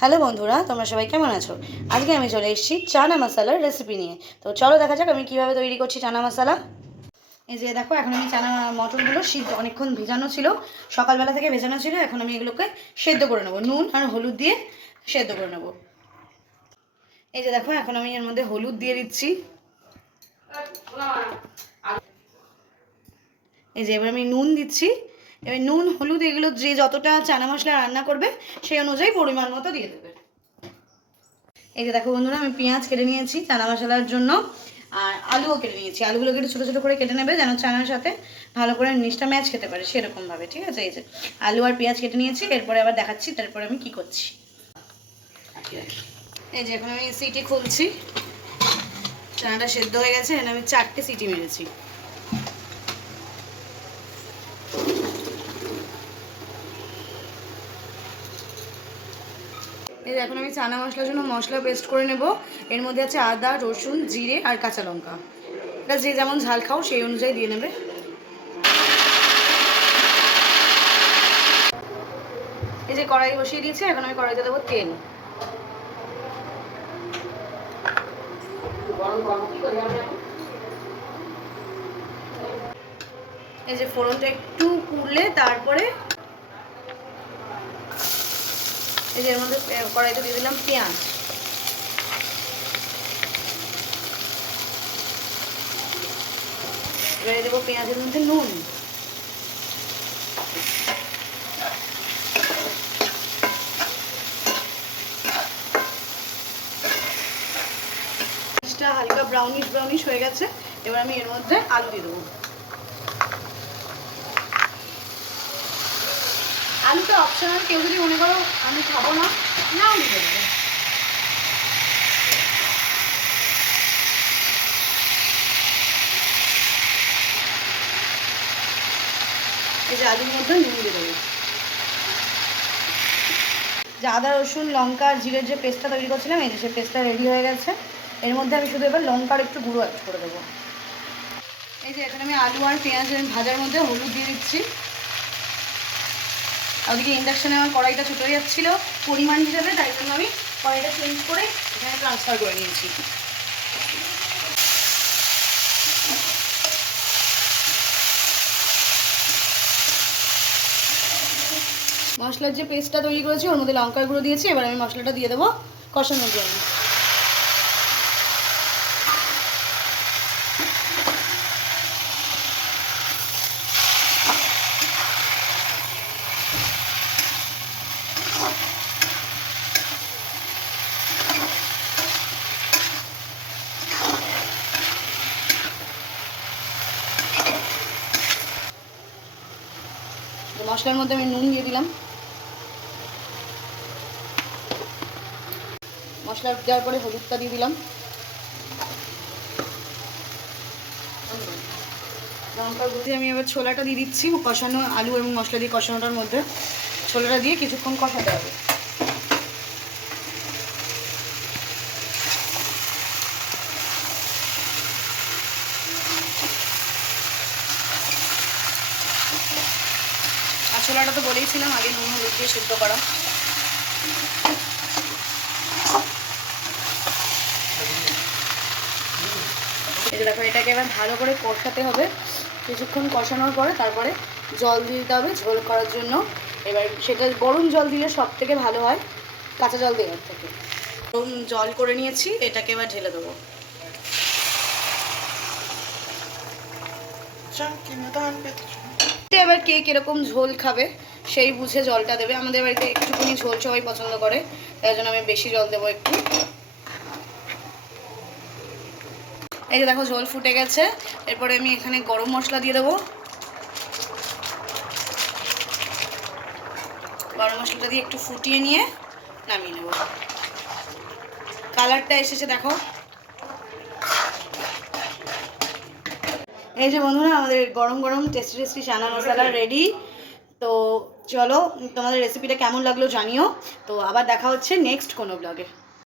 Hello বন্ধুরা, তোমরা সবাই কেমন আছো? আজকে আমি চলে এসেছি চানা মশলার রেসিপি নিয়ে। তো চলো দেখা যাক আমি কীভাবে তৈরি করছি চানা মশলা। এই যে দেখো, এখন আমি চানা মটরগুলো সিদ্ধ অনেকক্ষণ ভেজানো ছিল, সকালবেলা থেকে ভেজানো ছিল। এখন আমি এগুলোকে সেদ্ধ করে নেবো, নুন আর হলুদ দিয়ে সেদ্ধ করে নেবো। এই যে দেখো, এখন আমি এর মধ্যে হলুদ দিয়ে দিচ্ছি। এই যে এবার আমি নুন দিচ্ছি। এবার নুন হলুদ এগুলো যে যতটা চানা মশলা রান্না করবে সেই অনুযায়ী পরিমাণ মতো দিয়ে দেবে। এই যে দেখো বন্ধুরা, আমি পেঁয়াজ কেটে নিয়েছি চানা মশলার জন্য, আর আলুও কেটে নিয়েছি। আলুগুলোকে একটু ছোটো ছোটো করে কেটে নেবে, যেন চানার সাথে ভালো করে জিনিসটা ম্যাচ খেতে পারে সেরকমভাবে, ঠিক আছে? এই যে আলু আর পেঁয়াজ কেটে নিয়েছি, এরপরে আবার দেখাচ্ছি তারপরে আমি কি করছি। এই যে এখন আমি সিটি খুলছি, চানাটা সেদ্ধ হয়ে গেছে। এখানে আমি 4টে সিটি মেরেছি। এই যে এখন আমি চানা মশলার জন্য মশলা পেস্ট করে নেব। এর মধ্যে আছে আদা, রসুন, জিরে আর কাঁচা লঙ্কা। এটা যে যেমন ঝাল খাও সেই অনুযায়ী দিয়ে নেবে। এই যে কড়াই বসিয়ে দিয়েছি, এখন আমি কড়াইতে দেবো তেল। এই যে ফোড়নটা একটু পুড়লে তারপরে এই যে এর মধ্যে কড়াইতে দিয়ে দিলাম পেঁয়াজ। এবারে দেবো পেঁয়াজের মধ্যে নুন। পেঁয়াজটা হালকা ব্রাউনিশ হয়ে গেছে। এবার আমি এর মধ্যে আলু দিয়ে দেবো। আলুটা অপশনাল, কেউ যদি মনে করো আমি খাবো না, নাও দিতে পারো। এই যে আলুর মধ্যে নুন দিয়ে দেবো। যে আদা, রসুন, লঙ্কা আর জিরের যে পেস্টটা তৈরি করছিলাম, এই যে সেই পেস্টটা রেডি হয়ে গেছে। এর মধ্যে আমি শুধু এবার লঙ্কার একটু গুঁড়ো অ্যাড করে দেবো। এই যে এখানে আমি আলু আর পেঁয়াজের ভাজার মধ্যে হলুদ দিয়ে দিচ্ছি। ওদিকে ইন্ডাকশানে আমার কড়াইটা ছুটে যাচ্ছিলো পরিমাণ হিসাবে, তাই জন্য আমি কড়াইটা চেঞ্জ করে এখানে ট্রান্সফার করে নিয়েছি। মশলার যে পেস্টটা তৈরি করেছি ওর মধ্যে লঙ্কার গুঁড়ো দিয়েছি। এবার আমি মশলাটা দিয়ে দেবো কষানোর জন্য। মশলার মধ্যে আমি নুন দিয়ে দিলাম। মশলা দেওয়ার পরে হলুদটা দিয়ে দিলাম। লঙ্কার গুঁড়ো আমি এবার ছোলাটা দিয়ে দিচ্ছি। কষানো আলু এবং মশলা দিয়ে কষানোটার মধ্যে ছোলাটা দিয়ে কিছুক্ষণ কষাতে হবে। আর ছোলাটা তো বলেইছিলাম আগে নুন হলুদ দিয়ে সিদ্ধ করা। এই যে দেখো, এটাকে এবার ভালো করে কষাতে হবে। কিছুক্ষণ কষানোর পরে তারপরে জল দিয়ে দিতে হবে ঝোল করার জন্য। এবার সেটা গরম জল দিলে সব থেকে ভালো হয় কাঁচা জল দেওয়ার থেকে। গরম জল করে নিয়েছি, এটাকে এবার ঢেলে দেবো। এবার কে কীরকম ঝোল খাবে সেই বুঝে জলটা দেবে। আমাদের বাড়িতে একটুখানি ঝোল সবাই পছন্দ করে, তাই জন্য আমি বেশি জল দেবো একটু। এই যে দেখো ঝোল ফুটে গেছে। এরপরে আমি এখানে গরম মশলা দিয়ে দেবো। গরম মশলাটা দিয়ে একটু ফুটিয়ে নিয়ে নামিয়ে নেব। কালারটা এসেছে দেখো। এই যে বন্ধুরা, আমাদের গরম গরম টেস্টি চানা মশলা রেডি। তো চলো, তোমাদের রেসিপিটা কেমন লাগলো জানিও। তো আবার দেখা হচ্ছে নেক্সট কোনো ব্লগে।